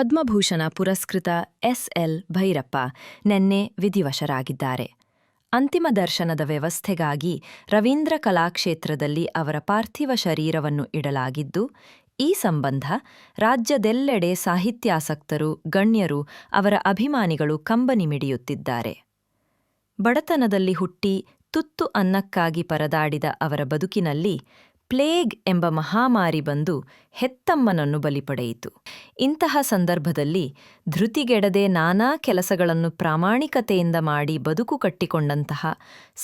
ಪದ್ಮಭೂಷಣ ಪುರಸ್ಕೃತ ಎಸ್.ಎಲ್. ಭೈರಪ್ಪ ನಿನ್ನೆ ವಿಧಿವಶರಾಗಿದ್ದಾರೆ. ಅಂತಿಮ ದರ್ಶನದ ವ್ಯವಸ್ಥೆಗಾಗಿ ರವೀಂದ್ರ ಕಲಾಕ್ಷೇತ್ರದಲ್ಲಿ ಅವರ ಪಾರ್ಥಿವ ಶರೀರವನ್ನು ಇಡಲಾಗಿದ್ದು, ಈ ಸಂಬಂಧ ರಾಜ್ಯದೆಲ್ಲೆಡೆ ಸಾಹಿತ್ಯಾಸಕ್ತರು, ಗಣ್ಯರು, ಅವರ ಅಭಿಮಾನಿಗಳು ಕಂಬನಿ ಮಿಡಿಯುತ್ತಿದ್ದಾರೆ. ಬಡತನದಲ್ಲಿ ಹುಟ್ಟಿ ತುತ್ತು ಅನ್ನಕ್ಕಾಗಿ ಪರದಾಡಿದ ಅವರ ಬದುಕಿನಲ್ಲಿ ಪ್ಲೇಗ್ ಎಂಬ ಮಹಾಮಾರಿ ಬಂದು ಹೆತ್ತಮ್ಮನನ್ನು ಬಲಿಪಡೆಯಿತು. ಇಂತಹ ಸಂದರ್ಭದಲ್ಲಿ ಧೃತಿಗೆಡದೆ ನಾನಾ ಕೆಲಸಗಳನ್ನು ಪ್ರಾಮಾಣಿಕತೆಯಿಂದ ಮಾಡಿ ಬದುಕು ಕಟ್ಟಿಕೊಂಡಂತಹ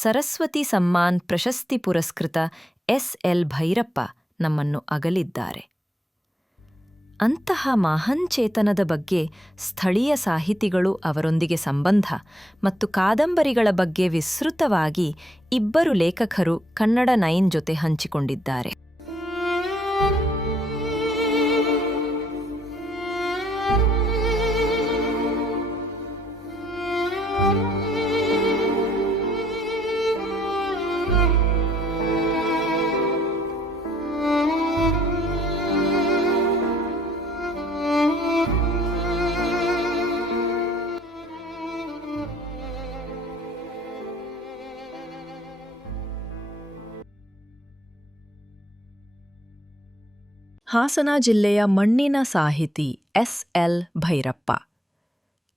ಸರಸ್ವತಿ ಸಮ್ಮಾನ್ ಪ್ರಶಸ್ತಿ ಪುರಸ್ಕೃತ ಎಸ್.ಎಲ್. ಭೈರಪ್ಪ ನಮ್ಮನ್ನು ಅಗಲಿದ್ದಾರೆ. ಅಂತಹ ಮಹಾನ್ಚೇತನದ ಬಗ್ಗೆ ಸ್ಥಳೀಯ ಸಾಹಿತಿಗಳು, ಅವರೊಂದಿಗೆ ಸಂಬಂಧ ಮತ್ತು ಕಾದಂಬರಿಗಳ ಬಗ್ಗೆ ವಿಸ್ತೃತವಾಗಿ ಇಬ್ಬರು ಲೇಖಕರು ಕನ್ನಡ 9 ಜೊತೆ ಹಂಚಿಕೊಂಡಿದ್ದಾರೆ. ಹಾಸನ ಜಿಲ್ಲೆಯ ಮಣ್ಣಿನ ಸಾಹಿತಿ ಎಸ್.ಎಲ್. ಭೈರಪ್ಪ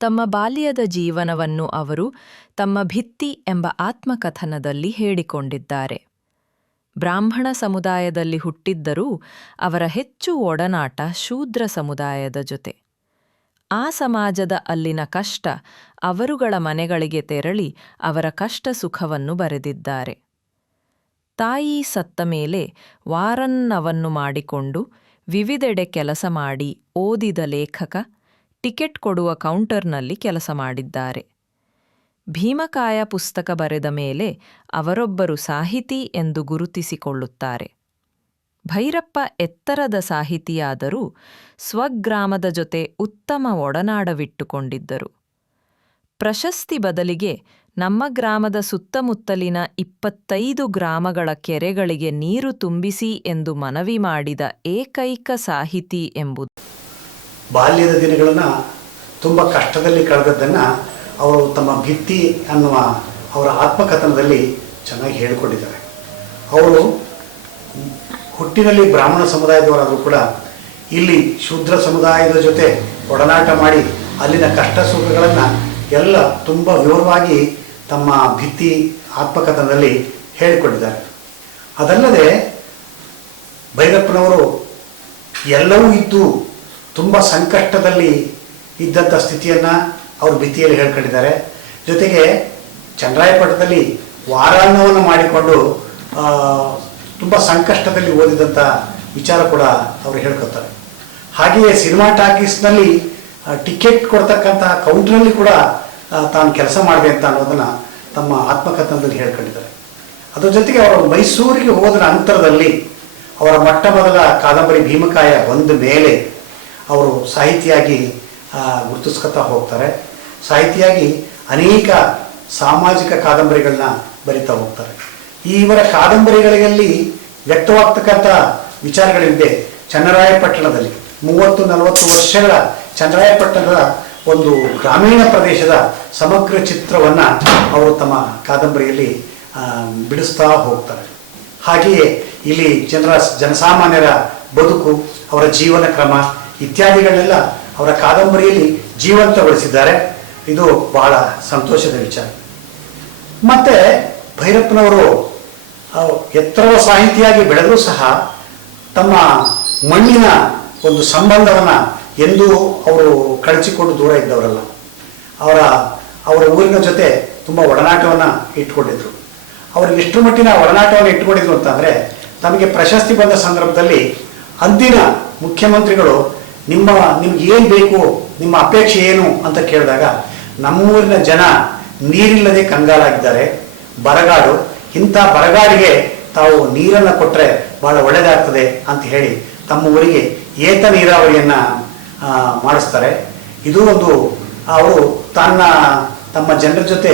ತಮ್ಮ ಬಾಲ್ಯದ ಜೀವನವನ್ನು ಅವರು ತಮ್ಮ ಭಿತ್ತಿ ಎಂಬ ಆತ್ಮಕಥನದಲ್ಲಿ ಹೇಳಿಕೊಂಡಿದ್ದಾರೆ. ಬ್ರಾಹ್ಮಣ ಸಮುದಾಯದಲ್ಲಿ ಹುಟ್ಟಿದ್ದರೂ ಅವರ ಹೆಚ್ಚು ಒಡನಾಟ ಶೂದ್ರ ಸಮುದಾಯದ ಜೊತೆ. ಆ ಸಮಾಜದ ಅಲ್ಲಿನ ಕಷ್ಟ, ಅವರುಗಳ ಮನೆಗಳಿಗೆ ತೆರಳಿ ಅವರ ಕಷ್ಟ ಸುಖವನ್ನು ಬರೆದಿದ್ದಾರೆ. ತಾಯಿ ಸತ್ತ ಮೇಲೆ ವಾರನ್ನವನ್ನು ಮಾಡಿಕೊಂಡು ವಿವಿಧೆಡೆ ಕೆಲಸ ಮಾಡಿ ಓದಿದ ಲೇಖಕ ಟಿಕೆಟ್ ಕೊಡುವ ಕೌಂಟರ್ನಲ್ಲಿ ಕೆಲಸ ಮಾಡಿದ್ದಾರೆ. ಭೀಮಕಾಯ ಪುಸ್ತಕ ಬರೆದ ಮೇಲೆ ಅವರೊಬ್ಬರು ಸಾಹಿತಿ ಎಂದು ಗುರುತಿಸಿಕೊಳ್ಳುತ್ತಾರೆ. ಭೈರಪ್ಪ ಎತ್ತರದ ಸಾಹಿತಿಯಾದರೂ ಸ್ವಗ್ರಾಮದ ಜೊತೆ ಉತ್ತಮ ಒಡನಾಡವಿಟ್ಟುಕೊಂಡಿದ್ದರು. ಪ್ರಶಸ್ತಿ ಬದಲಿಗೆ ನಮ್ಮ ಗ್ರಾಮದ ಸುತ್ತಮುತ್ತಲಿನ 25 ಗ್ರಾಮಗಳ ಕೆರೆಗಳಿಗೆ ನೀರು ತುಂಬಿಸಿ ಎಂದು ಮನವಿ ಮಾಡಿದ ಏಕೈಕ ಸಾಹಿತಿ ಎಂಬುದು. ಬಾಲ್ಯದ ದಿನಗಳನ್ನು ತುಂಬ ಕಷ್ಟದಲ್ಲಿ ಕಳೆದದ್ದನ್ನು ಅವರು ತಮ್ಮ ಭಿತ್ತಿ ಅನ್ನುವ ಅವರ ಆತ್ಮಕಥನದಲ್ಲಿ ಚೆನ್ನಾಗಿ ಹೇಳಿಕೊಂಡಿದ್ದಾರೆ. ಅವರು ಹುಟ್ಟಿನಲ್ಲಿ ಬ್ರಾಹ್ಮಣ ಸಮುದಾಯದವರಾದರೂ ಕೂಡ ಇಲ್ಲಿ ಶೂದ್ರ ಸಮುದಾಯದ ಜೊತೆ ಒಡನಾಟ ಮಾಡಿ ಅಲ್ಲಿನ ಕಷ್ಟ ಸುಖಗಳನ್ನು ಎಲ್ಲ ತುಂಬ ವಿವರವಾಗಿ ತಮ್ಮ ಭಿತ್ತಿ ಆತ್ಮಕಥನದಲ್ಲಿ ಹೇಳಿಕೊಂಡಿದ್ದಾರೆ. ಅದಲ್ಲದೆ ಭೈರಪ್ಪನವರು ಎಲ್ಲವೂ ಇದ್ದು ತುಂಬ ಸಂಕಷ್ಟದಲ್ಲಿ ಇದ್ದಂಥ ಸ್ಥಿತಿಯನ್ನು ಅವರು ಭಿತ್ತಿಯಲ್ಲಿ ಹೇಳ್ಕೊಂಡಿದ್ದಾರೆ. ಜೊತೆಗೆ ಚನ್ನರಾಯಪಟ್ಟಣದಲ್ಲಿ ವಾರಾನ್ನವನ್ನು ಮಾಡಿಕೊಂಡು ತುಂಬ ಸಂಕಷ್ಟದಲ್ಲಿ ಓದಿದಂಥ ವಿಚಾರ ಕೂಡ ಅವರು ಹೇಳ್ಕೊತಾರೆ. ಹಾಗೆಯೇ ಸಿನಿಮಾ ಟಾಕೀಸ್ನಲ್ಲಿ ಟಿಕೆಟ್ ಕೊಡ್ತಕ್ಕಂತಹ ಕೌಂಟ್ರಲ್ಲಿ ಕೂಡ ತಾನು ಕೆಲಸ ಮಾಡಿದೆ ಅಂತ ಅನ್ನೋದನ್ನು ತಮ್ಮ ಆತ್ಮಕಥನದಲ್ಲಿ ಹೇಳ್ಕೊಂಡಿದ್ದಾರೆ. ಅದರ ಜೊತೆಗೆ ಅವರು ಮೈಸೂರಿಗೆ ಹೋದ ನಂತರದಲ್ಲಿ ಅವರ ಮೊಟ್ಟ ಮೊದಲ ಕಾದಂಬರಿ ಭೀಮಕಾಯ ಬಂದ ಮೇಲೆ ಅವರು ಸಾಹಿತಿಯಾಗಿ ಗುರುತಿಸ್ಕೊತಾ ಹೋಗ್ತಾರೆ. ಸಾಹಿತಿಯಾಗಿ ಅನೇಕ ಸಾಮಾಜಿಕ ಕಾದಂಬರಿಗಳನ್ನ ಬರಿತಾ ಹೋಗ್ತಾರೆ. ಇವರ ಕಾದಂಬರಿಗಳಲ್ಲಿ ವ್ಯಕ್ತವಾಗ್ತಕ್ಕಂಥ ವಿಚಾರಗಳಿದೆ. ಚನ್ನರಾಯಪಟ್ಟಣದಲ್ಲಿ 30-40 ವರ್ಷಗಳ ಚನ್ನರಾಯಪಟ್ಟಣದ ಒಂದು ಗ್ರಾಮೀಣ ಪ್ರದೇಶದ ಸಮಗ್ರ ಚಿತ್ರವನ್ನು ಅವರು ತಮ್ಮ ಕಾದಂಬರಿಯಲ್ಲಿ ಬಿಡಿಸ್ತಾ ಹೋಗ್ತಾರೆ. ಹಾಗೆಯೇ ಇಲ್ಲಿ ಜನಸಾಮಾನ್ಯರ ಬದುಕು, ಅವರ ಜೀವನ ಕ್ರಮ ಇತ್ಯಾದಿಗಳನ್ನೆಲ್ಲ ಅವರ ಕಾದಂಬರಿಯಲ್ಲಿ ಜೀವಂತಗೊಳಿಸಿದ್ದಾರೆ. ಇದು ಬಹಳ ಸಂತೋಷದ ವಿಚಾರ. ಮತ್ತೆ ಭೈರಪ್ಪನವರು ಎತ್ತರದ ಸಾಹಿತಿಯಾಗಿ ಬೆಳೆದರೂ ಸಹ ತಮ್ಮ ಮಣ್ಣಿನ ಒಂದು ಸಂಬಂಧವನ್ನು ಎಂದೂ ಅವರು ಕಳಚಿಕೊಂಡು ದೂರ ಇದ್ದವರಲ್ಲ. ಅವರ ಊರಿನ ಜೊತೆ ತುಂಬ ಒಡನಾಟವನ್ನು ಇಟ್ಕೊಂಡಿದ್ರು. ಅವರು ಎಷ್ಟು ಮಟ್ಟಿನ ಒಡನಾಟವನ್ನು ಇಟ್ಕೊಂಡಿದ್ರು ಅಂತಂದರೆ, ತಮಗೆ ಪ್ರಶಸ್ತಿ ಬಂದ ಸಂದರ್ಭದಲ್ಲಿ ಅಂದಿನ ಮುಖ್ಯಮಂತ್ರಿಗಳು ನಿಮ್ಗೆ ಏನು ಬೇಕು, ನಿಮ್ಮ ಅಪೇಕ್ಷೆ ಏನು ಅಂತ ಕೇಳಿದಾಗ, ನಮ್ಮೂರಿನ ಜನ ನೀರಿಲ್ಲದೆ ಕಂಗಾಲಾಗಿದ್ದಾರೆ, ಬರಗಾಡು, ಇಂಥ ಬರಗಾಡಿಗೆ ತಾವು ನೀರನ್ನು ಕೊಟ್ಟರೆ ಭಾಳ ಒಳ್ಳೆಯದಾಗ್ತದೆ ಅಂತ ಹೇಳಿ ತಮ್ಮ ಊರಿಗೆ ಏತ ನೀರಾವರಿಯನ್ನು ಮಾಡಿಸ್ತಾರೆ. ಇದು ಒಂದು ಅವರು ತಮ್ಮ ಜನರ ಜೊತೆ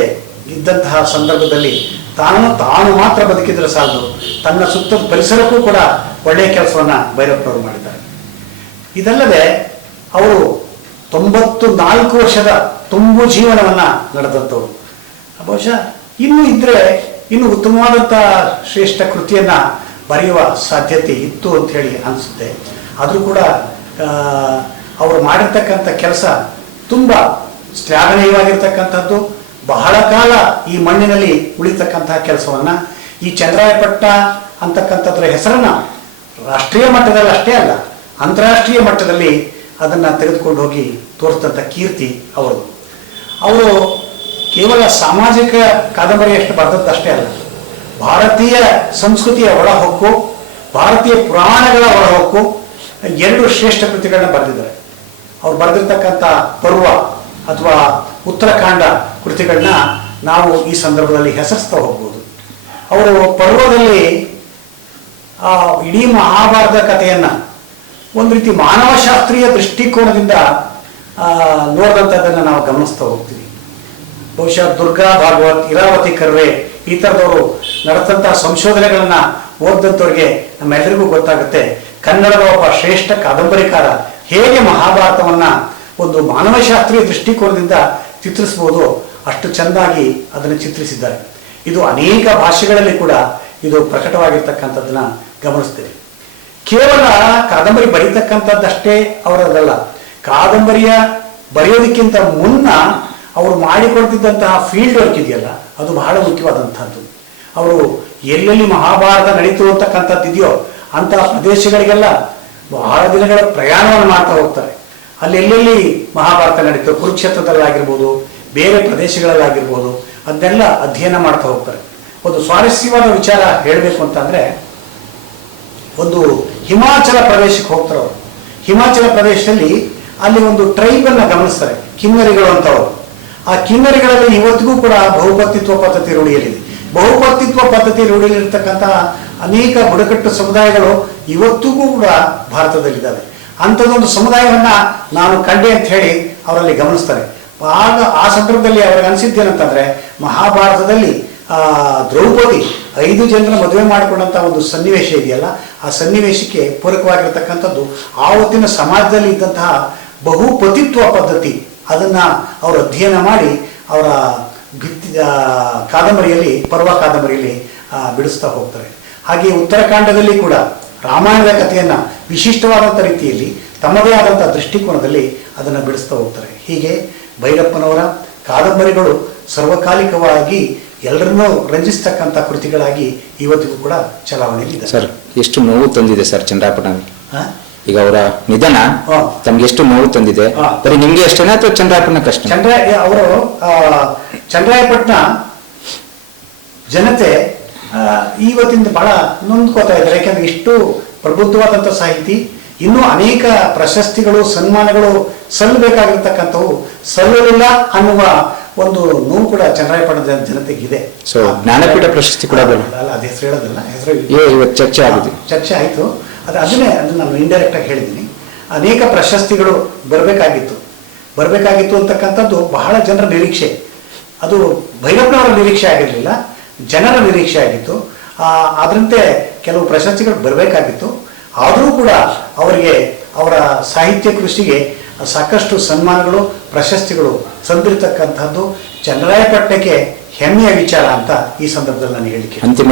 ಇದ್ದಂತಹ ಸಂದರ್ಭದಲ್ಲಿ ತಾನು ಮಾತ್ರ ಬದುಕಿದ್ರೆ ಸಾಲದು, ತನ್ನ ಸುತ್ತ ಪರಿಸರಕ್ಕೂ ಕೂಡ ಒಳ್ಳೆಯ ಕೆಲಸವನ್ನು ಭೈರಪ್ಪನವರು ಮಾಡಿದ್ದಾರೆ. ಇದಲ್ಲದೆ ಅವರು 94 ವರ್ಷದ ತುಂಬು ಜೀವನವನ್ನ ನಡೆದಂಥವ್ರು. ಬಹುಶಃ ಇನ್ನೂ ಇದ್ರೆ ಇನ್ನು ಉತ್ತಮವಾದಂಥ ಶ್ರೇಷ್ಠ ಕೃತಿಯನ್ನ ಬರೆಯುವ ಸಾಧ್ಯತೆ ಇತ್ತು ಅಂತ ಹೇಳಿ ಅನಿಸುತ್ತೆ. ಆದರೂ ಕೂಡ ಅವರು ಮಾಡಿರ್ತಕ್ಕಂಥ ಕೆಲಸ ತುಂಬ ಶ್ಲಾಘನೀಯವಾಗಿರ್ತಕ್ಕಂಥದ್ದು. ಬಹಳ ಕಾಲ ಈ ಮಣ್ಣಿನಲ್ಲಿ ಉಳಿತಕ್ಕಂತಹ ಕೆಲಸವನ್ನ ಈ ಚನ್ನರಾಯಪಟ್ಟಣ ಅಂತಕ್ಕಂಥದ್ರ ಹೆಸರನ್ನ ರಾಷ್ಟ್ರೀಯ ಮಟ್ಟದಲ್ಲಿ ಅಷ್ಟೇ ಅಲ್ಲ, ಅಂತಾರಾಷ್ಟ್ರೀಯ ಮಟ್ಟದಲ್ಲಿ ಅದನ್ನು ತೆಗೆದುಕೊಂಡು ಹೋಗಿ ತೋರಿಸಿದಂಥ ಕೀರ್ತಿ ಅವರು. ಅವರು ಕೇವಲ ಸಾಮಾಜಿಕ ಕಾದಂಬರಿಯಷ್ಟು ಬರೆದದ್ದಷ್ಟೇ ಅಲ್ಲ, ಭಾರತೀಯ ಸಂಸ್ಕೃತಿಯ ಒಳಹೊಕ್ಕು, ಭಾರತೀಯ ಪುರಾಣಗಳ ಒಳಹೊಕ್ಕು 2 ಶ್ರೇಷ್ಠ ಕೃತಿಗಳನ್ನ ಬರೆದಿದ್ದಾರೆ. ಅವ್ರು ಬರೆದಿರ್ತಕ್ಕಂಥ ಪರ್ವ ಅಥವಾ ಉತ್ತರಕಾಂಡ ಕೃತಿಗಳನ್ನ ನಾವು ಈ ಸಂದರ್ಭದಲ್ಲಿ ಹೆಸರಿಸ್ತಾ ಹೋಗ್ಬೋದು. ಅವರು ಪರ್ವದಲ್ಲಿ ಇಡೀ ಮಹಾಭಾರತ ಕಥೆಯನ್ನ ಒಂದು ರೀತಿ ಮಾನವಶಾಸ್ತ್ರೀಯ ದೃಷ್ಟಿಕೋನದಿಂದ ನೋಡಿದಂಥದ್ದನ್ನು ನಾವು ಗಮನಿಸ್ತಾ ಹೋಗ್ತೀವಿ. ಬಹುಶಃ ದುರ್ಗಾ ಭಾಗವತ್, ಇರಾವತಿ ಕರ್ವೆ ಈ ಥರದವರು ನಡೆದಂತಹ ಸಂಶೋಧನೆಗಳನ್ನ ಓದಿದಂಥವ್ರಿಗೆ ನಮ್ಮೆಲ್ಲರಿಗೂ ಗೊತ್ತಾಗುತ್ತೆ ಕನ್ನಡದ ಒಬ್ಬ ಶ್ರೇಷ್ಠ ಕಾದಂಬರಿಕಾರ ಹೇಗೆ ಮಹಾಭಾರತವನ್ನ ಒಂದು ಮಾನವಶಾಸ್ತ್ರೀಯ ದೃಷ್ಟಿಕೋನದಿಂದ ಚಿತ್ರಿಸಬಹುದು, ಅಷ್ಟು ಚೆಂದಾಗಿ ಅದನ್ನು ಚಿತ್ರಿಸಿದ್ದಾರೆ. ಇದು ಅನೇಕ ಭಾಷೆಗಳಲ್ಲಿ ಕೂಡ ಇದು ಪ್ರಕಟವಾಗಿರ್ತಕ್ಕಂಥದ್ದನ್ನ ಗಮನಿಸ್ತೇವೆ. ಕೇವಲ ಕಾದಂಬರಿ ಬರೀತಕ್ಕಂಥದ್ದಷ್ಟೇ ಅವರದಲ್ಲ, ಕಾದಂಬರಿಯ ಬರೆಯೋದಕ್ಕಿಂತ ಮುನ್ನ ಅವರು ಮಾಡಿಕೊಡ್ತಿದ್ದಂತಹ ಫೀಲ್ಡ್ ವರ್ಕ್ ಇದೆಯಲ್ಲ, ಅದು ಬಹಳ ಮುಖ್ಯವಾದಂತಹದ್ದು. ಅವರು ಎಲ್ಲೆಲ್ಲಿ ಮಹಾಭಾರತ ನಡೀತು ಅಂತಕ್ಕಂಥದ್ದು ಇದೆಯೋ ಅಂತಹ ಪ್ರದೇಶಗಳಿಗೆಲ್ಲ ಬಹಳ ದಿನಗಳ ಪ್ರಯಾಣವನ್ನು ಮಾಡ್ತಾ ಹೋಗ್ತಾರೆ. ಅಲ್ಲಿ ಎಲ್ಲೆಲ್ಲಿ ಮಹಾಭಾರತ ನಡೀತು, ಕುರುಕ್ಷೇತ್ರದಲ್ಲಾಗಿರ್ಬೋದು, ಬೇರೆ ಪ್ರದೇಶಗಳಲ್ಲಾಗಿರ್ಬೋದು, ಅದನ್ನೆಲ್ಲ ಅಧ್ಯಯನ ಮಾಡ್ತಾ ಹೋಗ್ತಾರೆ. ಒಂದು ಸ್ವಾರಸ್ಯವಾದ ವಿಚಾರ ಹೇಳಬೇಕು ಅಂತಂದ್ರೆ, ಒಂದು ಹಿಮಾಚಲ ಪ್ರದೇಶಕ್ಕೆ ಹೋಗ್ತಾರೆ ಅವರು. ಹಿಮಾಚಲ ಪ್ರದೇಶದಲ್ಲಿ ಅಲ್ಲಿ ಒಂದು ಟ್ರೈಬ್ ಅನ್ನ ಗಮನಿಸ್ತಾರೆ, ಕಿನ್ನರಿಗಳು ಅಂತವರು. ಆ ಕಿನ್ನರಿಗಳಲ್ಲಿ ಇವತ್ತಿಗೂ ಕೂಡ ಬಹುಪತಿತ್ವ ಪದ್ಧತಿ ರೂಢಿಯಲ್ಲಿದೆ. ಬಹುಪತಿತ್ವ ಪದ್ಧತಿ ರೂಢಿಯಲ್ಲಿರ್ತಕ್ಕಂತಹ ಅನೇಕ ಬುಡಕಟ್ಟು ಸಮುದಾಯಗಳು ಇವತ್ತಿಗೂ ಕೂಡ ಭಾರತದಲ್ಲಿದ್ದಾವೆ. ಅಂಥದ್ದೊಂದು ಸಮುದಾಯವನ್ನ ನಾನು ಕಂಡೆ ಅಂತ ಹೇಳಿ ಅವರಲ್ಲಿ ಗಮನಿಸ್ತಾರೆ. ಆಗ ಆ ಸಂದರ್ಭದಲ್ಲಿ ಅವ್ರಿಗೆ ಅನಿಸಿದ್ದೇನಂತಂದ್ರೆ, ಮಹಾಭಾರತದಲ್ಲಿ ದ್ರೌಪದಿ 5 ಜನರ ಮದುವೆ ಮಾಡಿಕೊಂಡಂಥ ಒಂದು ಸನ್ನಿವೇಶ ಇದೆಯಲ್ಲ, ಆ ಸನ್ನಿವೇಶಕ್ಕೆ ಪೂರಕವಾಗಿರ್ತಕ್ಕಂಥದ್ದು ಆವತ್ತಿನ ಸಮಾಜದಲ್ಲಿ ಇದ್ದಂತಹ ಬಹುಪತಿತ್ವ ಪದ್ಧತಿ, ಅದನ್ನ ಅವರು ಅಧ್ಯಯನ ಮಾಡಿ ಅವರ ಕಾದಂಬರಿಯಲ್ಲಿ, ಪರ್ವ ಕಾದಂಬರಿಯಲ್ಲಿ ಬಿಡಿಸ್ತಾ ಹೋಗ್ತಾರೆ. ಹಾಗೆ ಉತ್ತರಕಾಂಡದಲ್ಲಿ ಕೂಡ ರಾಮಾಯಣದ ಕಥೆಯನ್ನ ವಿಶಿಷ್ಟವಾದಂಥ ರೀತಿಯಲ್ಲಿ ತಮ್ಮದೇ ಆದಂಥ ದೃಷ್ಟಿಕೋನದಲ್ಲಿ ಅದನ್ನು ಬಿಡಿಸ್ತಾ ಹೋಗ್ತಾರೆ. ಹೀಗೆ ಭೈರಪ್ಪನವರ ಕಾದಂಬರಿಗಳು ಸರ್ವಕಾಲಿಕವಾಗಿ ಎಲ್ಲರನ್ನೂ ರಂಜಿಸ್ತಕ್ಕಂಥ ಕೃತಿಗಳಾಗಿ ಇವತ್ತಿಗೂ ಕೂಡ ಚಲಾವಣೆಯಲ್ಲಿದೆ. ಸರ್, ಎಷ್ಟು ನೋವು ತಂದಿದೆ ಸರ್ ಚನ್ನರಾಯಪಟ್ಟಣ? ಈಗ ಅವರ ನಿಧನ ತಮ್ಗೆ ಎಷ್ಟು ನೋವು ತಂದಿದೆ? ಬರೀ ನಿಮ್ಗೆ ಅಷ್ಟೇನಾ ಅಥವಾ ಚನ್ನರಾಯಪಟ್ಟಣಕ್ಕೆ ಅಷ್ಟೇ? ಅವರು ಚನ್ನರಾಯಪಟ್ಟಣ ಜನತೆ ಇವತ್ತಿಂದ ಬಹಳ ನೊಂದ್ಕೋತಾ ಇದ್ದಾರೆ. ಯಾಕೆಂದ್ರೆ ಇಷ್ಟು ಪ್ರಬುದ್ಧವಾದಂಥ ಸಾಹಿತಿ, ಇನ್ನೂ ಅನೇಕ ಪ್ರಶಸ್ತಿಗಳು, ಸನ್ಮಾನಗಳು ಸಲ್ಲಬೇಕಾಗಿರ್ತಕ್ಕಂಥವು ಸಲ್ಲಲಿಲ್ಲ ಅನ್ನುವ ಒಂದು ನೋವು ಕೂಡ ಚನ್ನರಾಯಪಟ್ಟಣದ ಜನತೆಗಿದೆ. ಸೊ ಜ್ಞಾನಪೀಠ ಪ್ರಶಸ್ತಿ ಕೂಡ ಅಲ್ಲ, ಅದ ಹೆಸರು ಹೇಳೋದಲ್ಲ, ಹೆಸರು ಇವತ್ತು ಚರ್ಚೆ ಆಗಿದೆ, ಚರ್ಚೆ ಆಯಿತು. ಅದನ್ನ ನಾನು ಇಂಡೈರೆಕ್ಟ್ ಆಗಿ ಹೇಳಿದ್ದೀನಿ. ಅನೇಕ ಪ್ರಶಸ್ತಿಗಳು ಬರಬೇಕಾಗಿತ್ತು ಅಂತಕ್ಕಂಥದ್ದು ಬಹಳ ಜನರ ನಿರೀಕ್ಷೆ. ಅದು ಭೈರಪ್ಪನವರ ನಿರೀಕ್ಷೆ ಆಗಿರಲಿಲ್ಲ, ಜನರ ನಿರೀಕ್ಷೆ ಆಗಿತ್ತು. ಅದರಂತೆ ಕೆಲವು ಪ್ರಶಸ್ತಿಗಳು ಬರಬೇಕಾಗಿತ್ತು. ಆದರೂ ಕೂಡ ಅವರಿಗೆ ಅವರ ಸಾಹಿತ್ಯ ಕೃಷಿಗೆ ಸಾಕಷ್ಟು ಸನ್ಮಾನಗಳು, ಪ್ರಶಸ್ತಿಗಳು ಸಂದಿರತಕ್ಕಂಥದ್ದು ಚನ್ನರಾಯಪಟ್ಟಣಕ್ಕೆ ಹೆಮ್ಮೆಯ ವಿಚಾರ ಅಂತ ಈ ಸಂದರ್ಭದಲ್ಲಿ ನಾನು ಹೇಳಿಕೆ. ಅಂತಿಮ